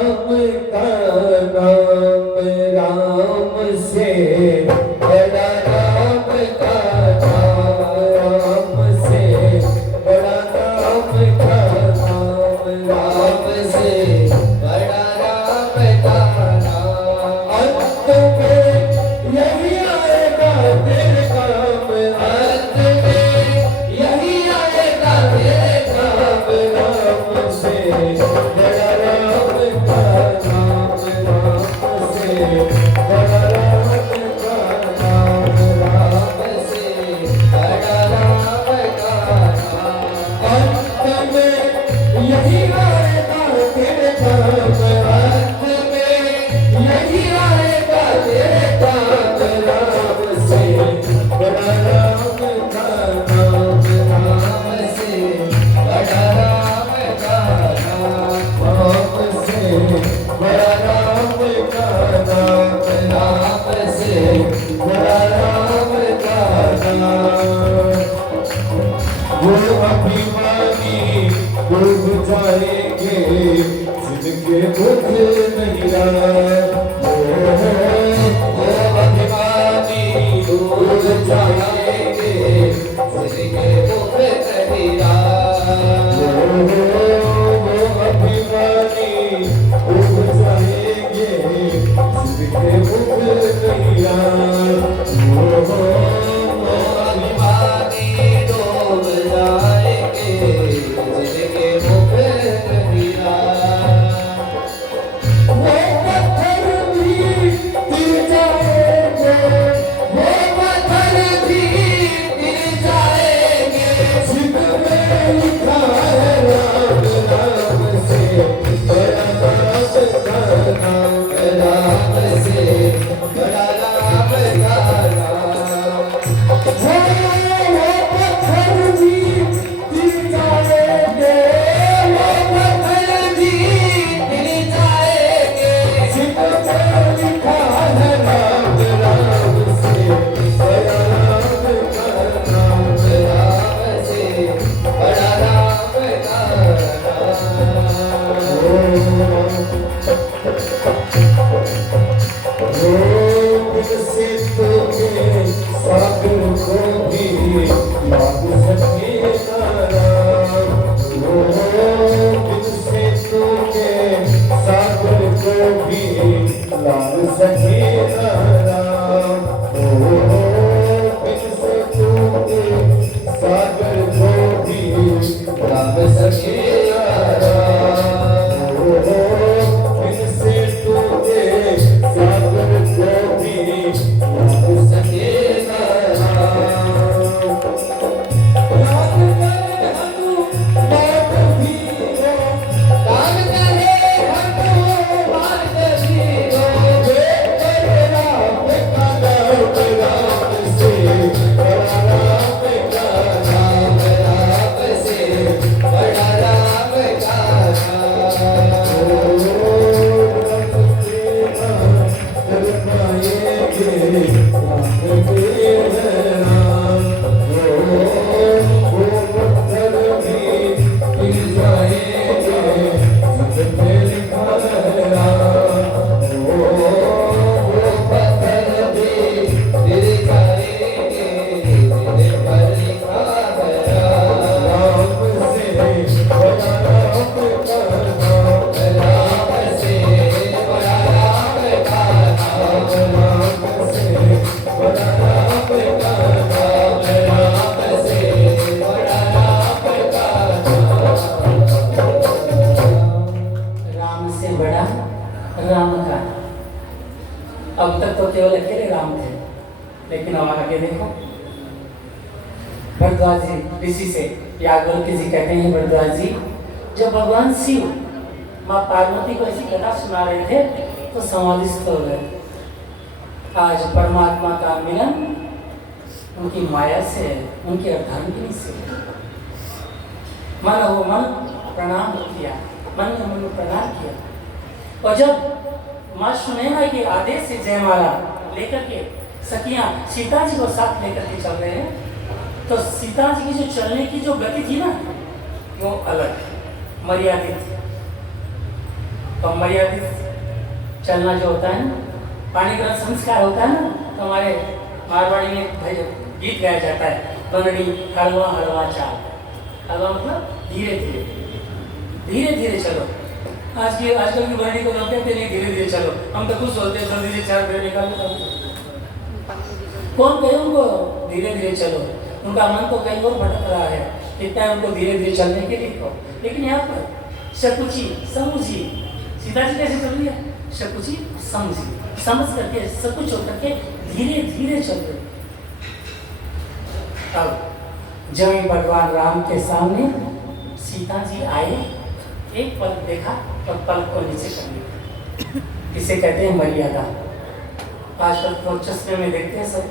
का नाम राम से बड़ा राम का नाम से बड़ा राम का नाम राम से बड़ा राम का नाम। अंत में यही आएगा तेरे काम, अंत में यही आएगा तेरे काम राम से बड़ा राम का नाम राम से बड़ा राम का नाम राम से बड़ा राम का नाम। अंत में यही आएगा तेरे काम, अंत में यही आएगा तेरे काम राम से बड़ा राम का नाम राम से बड़ा राम का नाम राम से बड़ा राम का नाम राम से बड़ा राम का नाम। वो अभिमानी डूब जाएंगे जिनके मुख नहीं रहा, वो अभिमानी डूब जाएंगे जिनके मुख नहीं रहा, वो अभिमानी डूब जाएंगे जिनके मुख नहीं रहा, वो अभिमानी डूब जाएंगे जिनके मुख नहीं रहा। वो पत्थर भी गिर जाएंगे, वो पत्थर भी गिर जाएंगे जिनमें लिखा है राम नाम से बड़ा राम का नाम राम से बड़ा राम का नाम। वो पत्थर भी गिर जाएंगे, वो पत्थर भी गिर जाएंगे जिनमें लिखा है राम राम से बड़ा राम का नाम राम से बड़ा राम का नाम। से तुझे सागर को भी लाग सके नाराम, से तुझे सागर को भी लाग सके नाराम, से तुझे सागर को भी लाग सके नाराम, से तुझे सागर को भी लाग सके राम का। अब तक तो केवल अकेले राम थे, लेकिन अब आगे देखो, भरद्वाज जी ऋषि से याज्ञवल्क्य जी कहते हैं, भरद्वाज जी जब भगवान शिव माँ पार्वती को ऐसी कथा सुना रहे थे तो समाधिस्थ हो गए। आज परमात्मा का मिलन उनकी माया से, उनकी अर्धांगिनी से। मन हो मन प्रणाम किया, मन ने मन प्रणाम किया। और जब माँ सुनैना के आदेश से जयमाला लेकर के सखियां सीता जी को साथ लेकर के चल रहे हैं, तो सीता जी की जो चलने की जो गति थी ना, वो अलग मर्यादित थी। तो मर्यादित चलना जो होता है ना, पानी ग्रहण संस्कार होता है ना, तो हमारे मारवाड़ी में भाई गीत गाया जाता है, बनड़ी हलवा हलवा चाल। हलवा मतलब धीरे धीरे, धीरे धीरे चलो। आजकल की बनड़ी को लोग कहते नहीं धीरे धीरे चलो, हम तो खुश होते हैं जल्दी से 4 पेड़ निकाल। कौन कहे उनको धीरे धीरे चलो? उनका मन तो कहीं और भटक रहा है, कितना है उनको धीरे धीरे चलने के लिए कहो। लेकिन यहाँ पर शकुची समझी, सीता जी कैसे चल रही है? शकुची समझी, समझ करके सकुच होकर के धीरे धीरे चल रहे। अब जब भगवान राम के सामने सीता जी आए, एक पल देखा और पल को नीचे कर लिया। इसे कहते हैं मर्यादा। आजकल तो चश्मे में देखते हैं सब,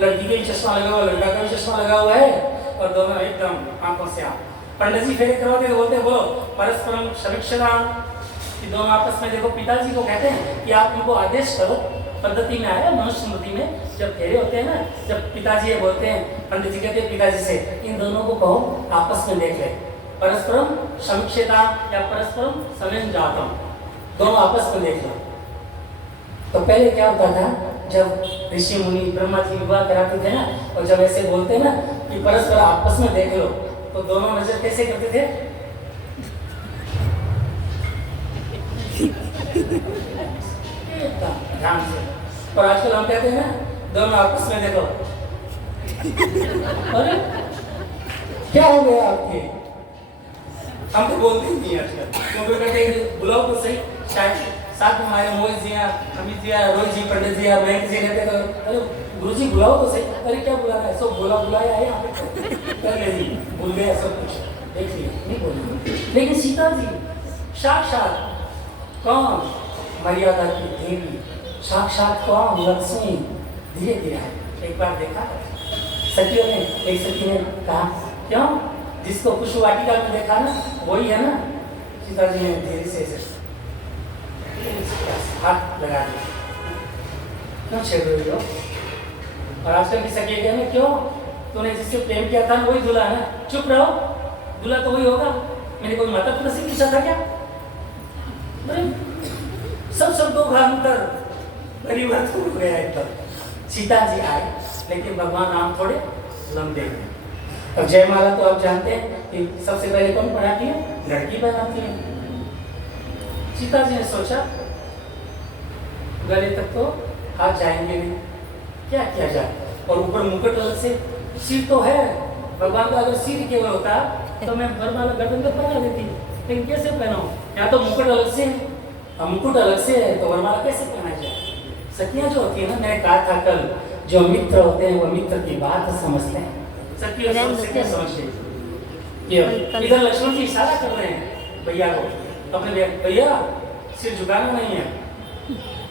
लड़की का भी चश्मा लगा हुआ, लड़का का भी चश्मा लगा हुआ है, और दोनों एकदम आंखों से आप। पंडित जी फेरे करवाते तो बोलते बोलो परस्परम समीक्षणा, कि दोनों आपस में देखो। पिताजी को कहते हैं कि आप इनको आदेश करो, पद्धति में आया मनुस्मृति में जब फेरे होते हैं ना, जब पिताजी ये बोलते हैं, पंडित जी कहते हैं पिताजी से इन दोनों को कहो आपस में देख ले, परस्परम समीक्षता या परस्परम समंजातम, दोनों आपस में देख लो। तो पहले क्या होता था, जब ऋषि मुनि ब्रह्मा जी विवाह कराते थे ना, और जब ऐसे बोलते ना कि परस्पर आपस में देख लो, तो दोनों नजर कैसे करते थे? ध्यान से। और आजकल हम कहते हैं ना दोनों आपस में देखो। अरे क्या हो गया आपके? हम तो बोलते ही नहीं आजकल, क्योंकि कहते बुलाओ तो सही। शायद साथ में हमारे मोहित जी, अमित जी, रोहित जी, पंडित जी, मयंक जी रहते तो अरे गुरु जी बुलाओ तो सही। अरे क्या बुलाना है, सब बुलाया है यहाँ पे, कर ले जी, भूल गया सब कुछ, देख लिया, नहीं बोलिए। लेकिन सीता जी साक्षात कौन? मर्यादा की देवी, साक्षात कौन? लक्ष्मी। धीरे धीरे आए। एक बार देखा सखियों ने, एक सखी ने कहा क्यों, जिसको पुष्प वाटिका में देखा ना वही है ना। सीता जी ने धीरे से हाथ लगा दिया, क्यों छेड़ रही हो? और आजकल की सखी कहने क्यों, तूने जिससे प्रेम किया था वही दूल्हा है ना, चुप रहो, दूल्हा तो वही होगा। मैंने कोई माता पिता से पूछा था क्या? सब शब्दों का अंतर परिवर्तन हो गया एकदम। सीता जी आए, लेकिन भगवान राम थोड़े लंबे हैं। अब जयमाला तो आप जानते हैं कि सबसे पहले कौन बनाती है? लड़की बनाती है। सीता जी ने सोचा गले तक तो हाथ जाएंगे नहीं, क्या किया जाए? और ऊपर मुकुट अलग से, सिर तो है भगवान का, अगर सिर केवल होता तो मैं वरमाला गर्दन पर पहना देती, लेकिन कैसे पहनाऊं? या तो मुकुट अलग से है, मुकुट अलग से है तो वरमाला कैसे पहना जाए? सखियां जो होती है ना, मैंने कहा था कल, जो मित्र होते हैं वो मित्र की बात समझते हैं। सखियां क्या समझते हैं? इधर लक्ष्मण जी इशारा कर रहे हैं भैया को, अपने भैया सिर झुकाना नहीं है,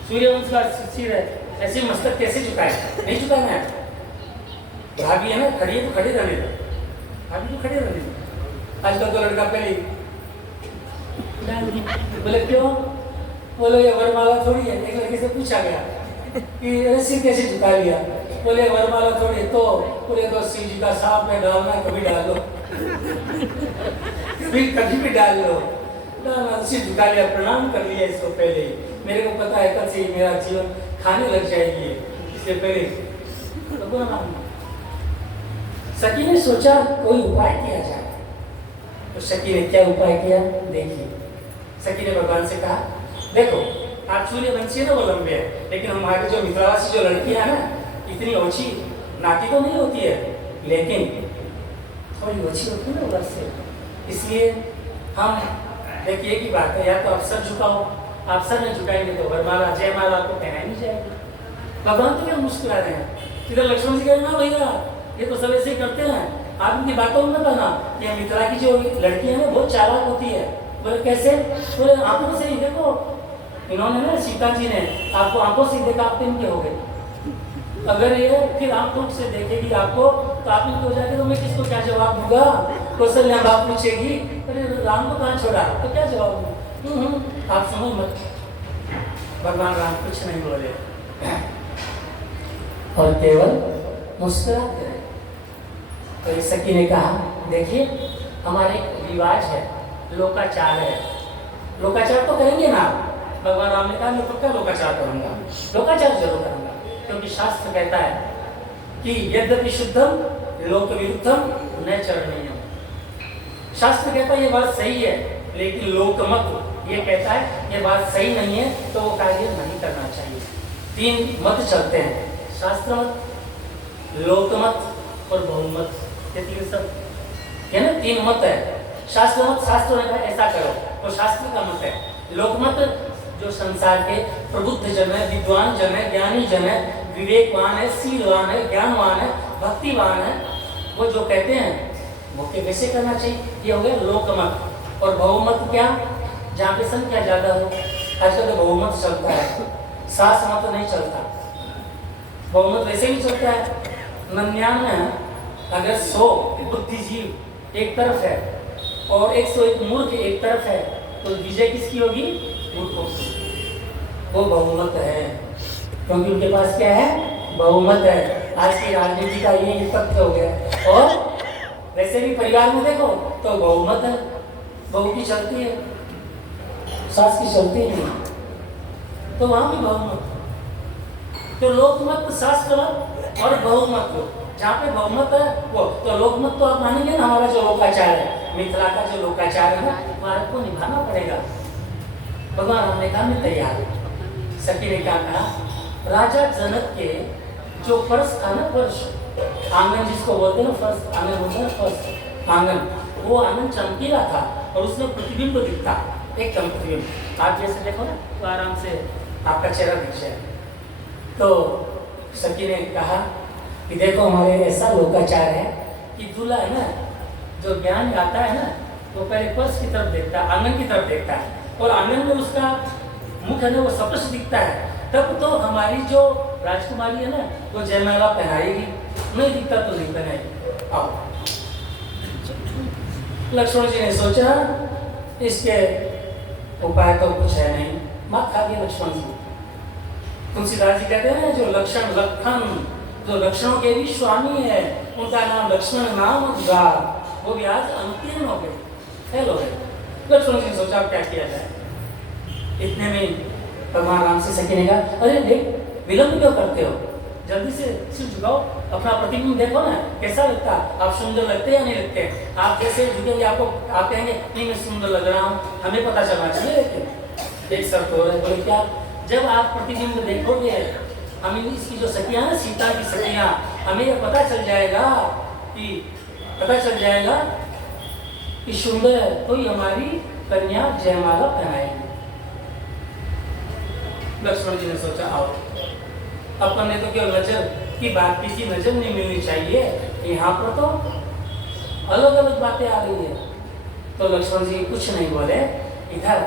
सूर्यवंश का सिर है, ऐसे मस्तक कैसे झुकाए? नहीं झुकाना है। भाभी है ना, खड़ी है तो खड़े रहने दो, भाभी तो खड़े रहने दो। आजकल तो लड़का पहले बोले क्यों, बोले ये वरमाला थोड़ी है। एक लड़के से पूछा गया कि सिर कैसे झुका लिया, बोले वरमाला थोड़ी, तो बोले तो शिव जी का सांप में डालना, कभी डाल लो, कभी भी डाल लो, सिर झुका लिया, प्रणाम कर लिया इसको पहले ही। मेरे को पता है कल से मेरा जीवन खाने लग जाएगी, इससे पहले तो सखी ने सोचा कोई उपाय किया जाए। तो सखी ने क्या उपाय किया देखिए। सखी ने भगवान से कहा देखो आप सूर्यवंशी है ना, वो लंबे है, लेकिन हमारी जो मित्रावासी जो लड़कियां है ना, इतनी ओछी नाटी तो नहीं होती है, लेकिन थोड़ी ओछी होती है ना उधर से, इसलिए हम देखिए एक ही बात है, या तो आप सर झुकाओ, आप सर नहीं झुकाएंगे तो वरमाला जयमाला आपको पहनाई नहीं जाएगी। भगवान तो क्या मुस्कुरा रहे हैं। इधर लक्ष्मण जी कह रहे ना भैया ये तो सब ऐसे ही करते हैं, आप उनकी बातों में कहना कि मित्रा की जो लड़कियां हैं बहुत चालाक होती है। बोले कैसे? बोले आंखों से ही देखो, इन्होंने ना सीता जी ने आपको आंखों से देखा, आप इनके हो गए। अगर ये फिर आंखों से देखेगी आपको तो आप इनके हो जाएंगे, तो मैं किसको क्या जवाब दूंगा? कौशल्या बात पूछेगी अरे राम को कहाँ छोड़ा, तो क्या जवाब दूँ? आप सुनो मत। भगवान राम कुछ नहीं बोले और केवल मुस्कुराते रहे। तो इस सखी ने कहा देखिए हमारे एक रिवाज है, लोकाचार है, लोकाचार तो करेंगे ना। भगवान राम ने कहा मैं पक्का लोकाचार करूंगा, लोकाचार जरूर करूंगा, क्योंकि शास्त्र कहता है कि यद्यपि शुद्धम लोक विरुद्धम न चरणीयम। शास्त्र कहता है ये बात सही है, लेकिन लोकमत ये कहता है ये बात सही नहीं है, तो वो कार्य नहीं करना चाहिए। तीन मत चलते हैं, शास्त्र मत, लोकमत और बहुमत, ये तीन सब है ना, तीन मत है। शास्त्र मत, शास्त्र ने कहा ऐसा करो, वो शास्त्र का मत है। लोकमत जो संसार के प्रबुद्ध जन है, विद्वान जन है, ज्ञानी जन है, विवेकवान है, शीलवान है, ज्ञानवान है, भक्तिवान है, वो जो कहते हैं वो के वैसे करना चाहिए, ये हो गया लोकमत। और बहुमत क्या, जहाँ पे संख्या ज्यादा हो। आजकल तो बहुमत चलता है, सास मत नहीं चलता, बहुमत वैसे भी चलता है। 99 अगर 100 बुद्धिजीव एक तरफ है और 101 मूर्ख एक तरफ है, तो विजय किसकी होगी, मूर्खों की। वो बहुमत है, क्योंकि उनके पास क्या है, बहुमत है। आज की राजनीति का ये तथ्य हो गया। और वैसे भी परिवार में देखो तो बहुमत है, बहू की चलती है, सास की चलती नहीं, तो वहां भी बहुमत। तो लोकमत, शास्त्र मत और बहुमत हो, जहाँ पे बहुमत है वो तो लोकमत तो आप मानेंगे ना। हमारा जो लोकाचार है, मिथिला का जो लोकाचार है ना, वो आपको निभाना पड़ेगा। भगवान राम ने कहा मैं तैयार हूँ। सखी ने क्या कहा, राजा जनक के जो फर्श था ना, फर्श आंगन जिसको बोलते हैं ना, फर्श आंगन होता है, फर्श आंगन, वो आंगन चमकीला था और उसमें प्रतिबिंब दिखता, एक प्रतिबिंब। आप जैसे देखो ना तो आराम से आपका चेहरा दिख जाए। तो सखी ने कहा कि देखो हमारे ऐसा लोकाचार है कि दूल्हा है ना, जो ज्ञान गाता है ना, वो पहले फर्श की तरफ देखता है, आंगन की तरफ देखता है, और आंगन में उसका मुख है ना वो स्पष्ट दिखता है, तब तो हमारी जो राजकुमारी है ना वो जयमाला पहनाएगी, नहीं दिखता तो नहीं पहनाएगी। आओ। लक्ष्मण जी ने सोचा इसके उपाय तो कुछ है नहीं, मात खा दिया लक्ष्मण जी। तुलसीदास जी कहते हैं जो लक्षण लखन, जो लक्षणों के भी स्वामी है, उनका नाम लक्ष्मण नाम उदा, वो भी आज अनुतीर्ण हो गए, फेल हो गए। लक्ष्मण जी ने सोचा अब क्या किया जाए। इतने में भगवान राम से सखी ने कहा, अरे देख विलंब क्यों करते हो, जल्दी से सिर झुकाओ, अपना प्रतिबिंब देखो ना कैसा लगता, आप सुंदर लगते या नहीं लगते। आप जैसे झुकेंगे आपको आप कहेंगे नहीं मैं सुंदर लग रहा हूँ, हमें पता चलना चाहिए। लेकिन एक शर्त हो रहा है, बोले क्या, जब आप प्रतिबिंब देखोगे, हमें इसकी जो सखियाँ ना, सीता की सखियाँ, हमें ये पता चल जाएगा कि सुंदर है, तो ही हमारी कन्या जयमाला पहनाएगी। लक्ष्मण जी ने सोचा आओ, अपन ने तो केवल नजर की बात की थी, नजर नहीं मिलनी चाहिए, यहाँ पर तो अलग अलग बातें आ रही है। तो लक्ष्मण जी कुछ नहीं बोले। इधर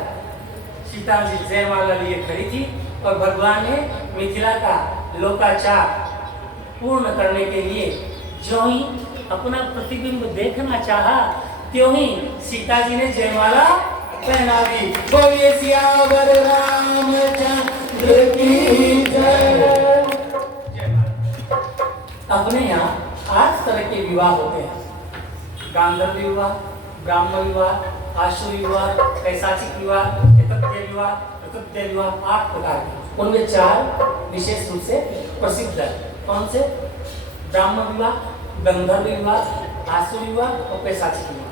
सीता जी जयमाला लिए खड़ी थी और भगवान ने मिथिला का लोकाचार पूर्ण करने के लिए जो ही अपना प्रतिबिंब देखना चाहा, त्यों ही सीता जी ने जयमाला पहना दी। बोलिए सियावर रामचंद्र की जय। अपने यहाँ 8 तरह के विवाह होते हैं, गांधर्व विवाह, ब्राह्मण विवाह, आशु विवाह, पैशाचिक विवाह, एकत्य विवाह, प्रकृत्य विवाह, 8 प्रकार के। उनमें 4 विशेष रूप से प्रसिद्ध है। कौन से? ब्राह्मण विवाह, गंधर्व विवाह, आशु विवाह और पैशाचिक विवाह।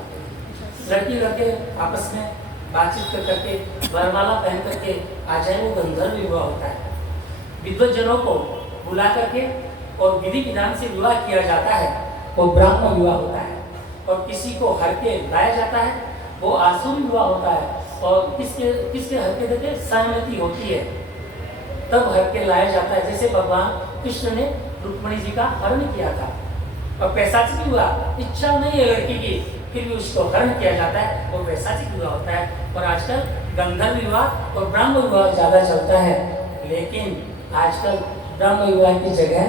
लड़की लड़के आपस में बातचीत करके वरमाला पहन करके आ जाए, वो गंधर्व विवाह होता है। विद्वज्जनों को बुला करके और विधि विधान से विवाह किया जाता है, वो ब्राह्मण विवाह होता है। और किसी को हर के लाया जाता है, वो आसुरी विवाह होता है। और किसके हर के देते सहमति होती है तब हर के लाया जाता है। जैसे भगवान कृष्ण ने रुक्मिणी जी का हरण किया था। और पैशाचिक विवाह, इच्छा नहीं है लड़की की, फिर भी उसको हरण किया जाता है, वो पैशाचिक विवाह होता है। और आजकल गंधर्व विवाह और ब्राह्मण विवाह ज़्यादा चलता है, लेकिन आजकल ब्राह्मण विवाह की जगह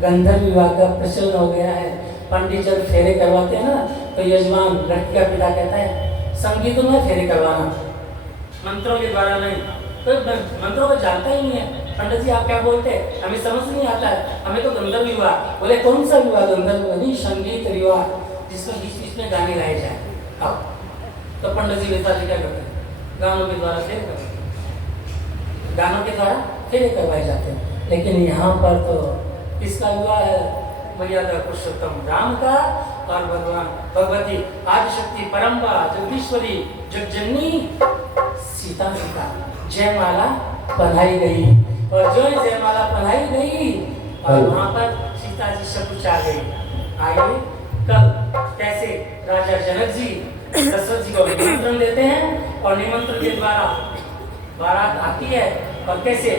गंधर्व विवाह का प्रचलन हो गया है। पंडित जब फेरे करवाते हैं ना, तो यजमान लड़की का पिता कहता है संगीत में फेरे करवाना, मंत्रों के द्वारा नहीं। तो मंत्रों को जानता ही नहीं है। पंडित जी आप क्या बोलते हैं, हमें समझ नहीं आता है, हमें तो गंधर्व विवाह। बोले कौन सा विवाह? गंधर्व नहीं, संगीत विवाह, जिसमें बीच बीच में गाने गाए जाए। अब तो पंडित जी बेटा जी क्या करते हैं, गानों के द्वारा फेरे करवाए जाते हैं। लेकिन यहाँ पर तो किसका विवाह है? मर्यादा पुरुषोत्तम राम का और भगवान भगवती आदिशक्ति परम्बा जगदीश्वरी जगजननी सीता जी का जयमाला पहनाई गई। और जो जयमाला पहनाई गई और वहाँ पर सीता जी सकुच आ गई। आइए कब कैसे राजा जनक जी दशरथ जी को निमंत्रण देते हैं और निमंत्रण के द्वारा बारात आती है और कैसे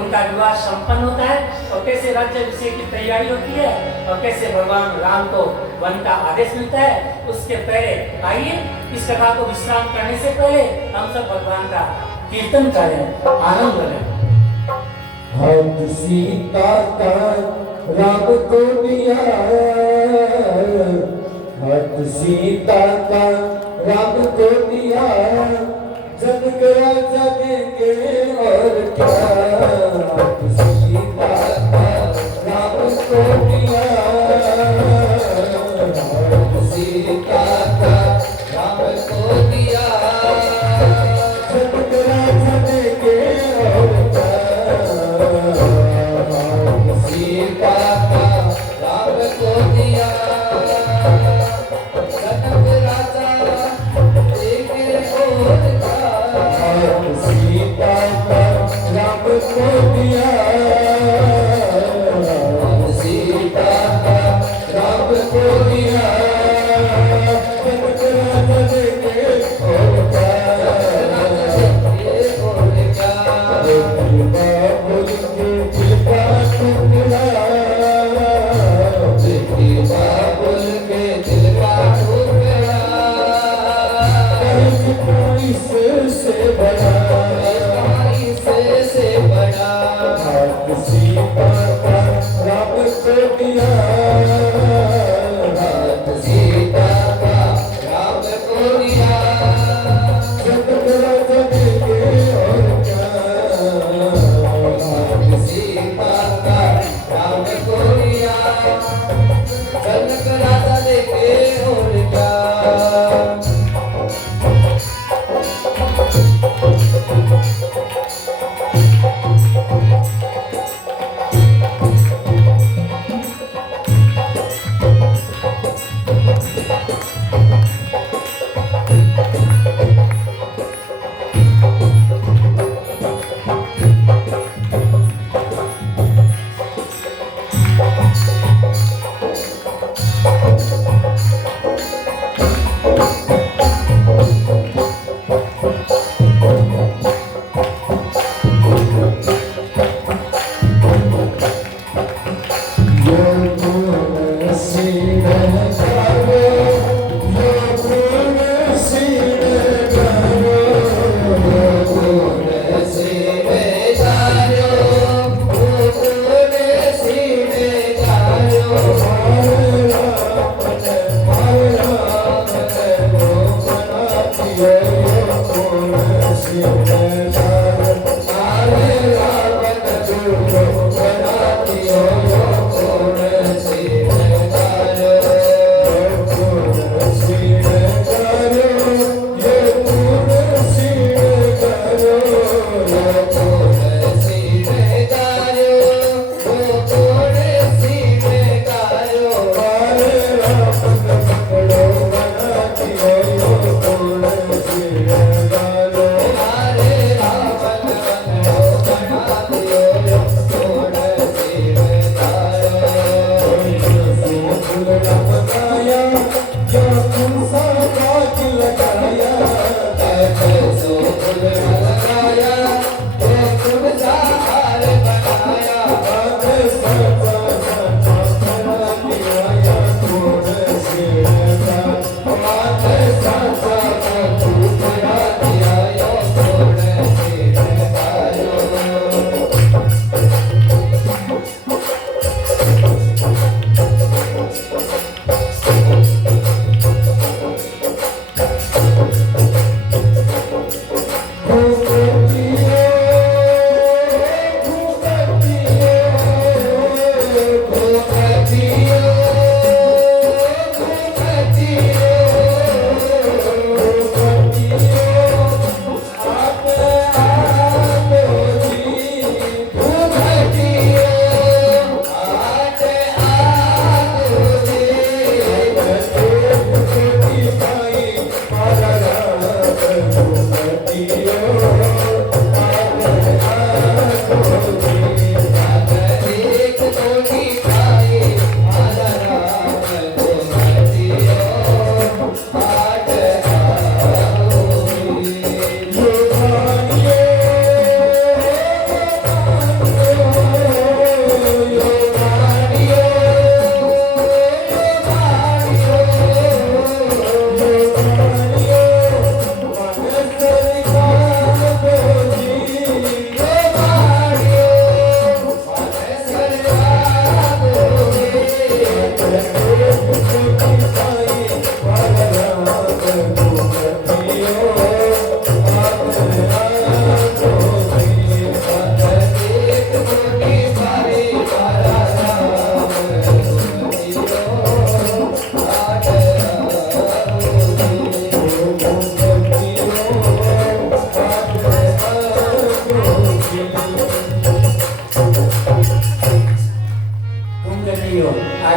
उनका विवाह संपन्न होता है और कैसे राज्याभिषेक की तैयारी होती है और कैसे भगवान राम को वन का आदेश मिलता है। उसके पहले आइए इस कथा को विश्राम करने से पहले हम सब भगवान का कीर्तन करें, आनंद करें। हाथ सीता का राम को दिया, हाथ सीता का राम को दिया, जनक राजा देंगे और क्या। हाथ सीता का राम को दिया, हाथ सीता का राम को दिया, जनक राजा देंगे और क्या। सीता का राम को दिया, जनक राजा देखे और क्या। सीता का राम को दिया, सीता का राम को दिया, जनक राजा देखे और क्या।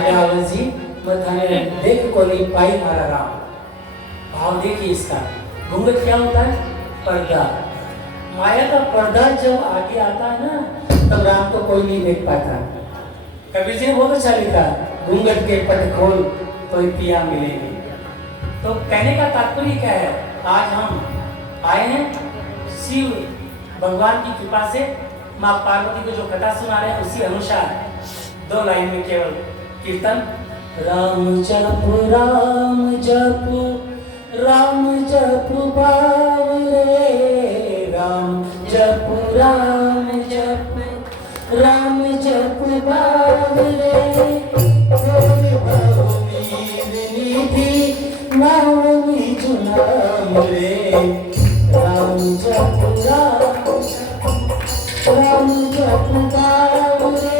राजावल जी मथाने देख कोली पाई मारा राम। भाव देखिए इसका। घूंघट क्या होता है? पर्दा। माया का पर्दा जब आगे आता है ना, तब राम को कोई नहीं देख पाता। कबीर जी ने बहुत अच्छा लिखा, घूंघट के पट खोल तो पिया मिलेगी। तो कहने का तात्पर्य क्या है? आज हम आए हैं शिव भगवान की कृपा से माँ पार्वती को जो कथा सुना रहे हैं, उसी अनुसार 2 लाइन में केवल कीर्तन। राम जप राम जप राम जप बावरे, राम जप राम जप राम जप बावरे, निधि नामी जुनाम रे, राम जप राम जप बावरे,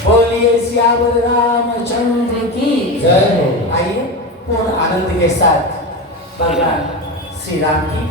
बोलिए श्यावर रामचंद्र की जय। आइए पूर्ण आनंद के साथ भगवान श्री राम की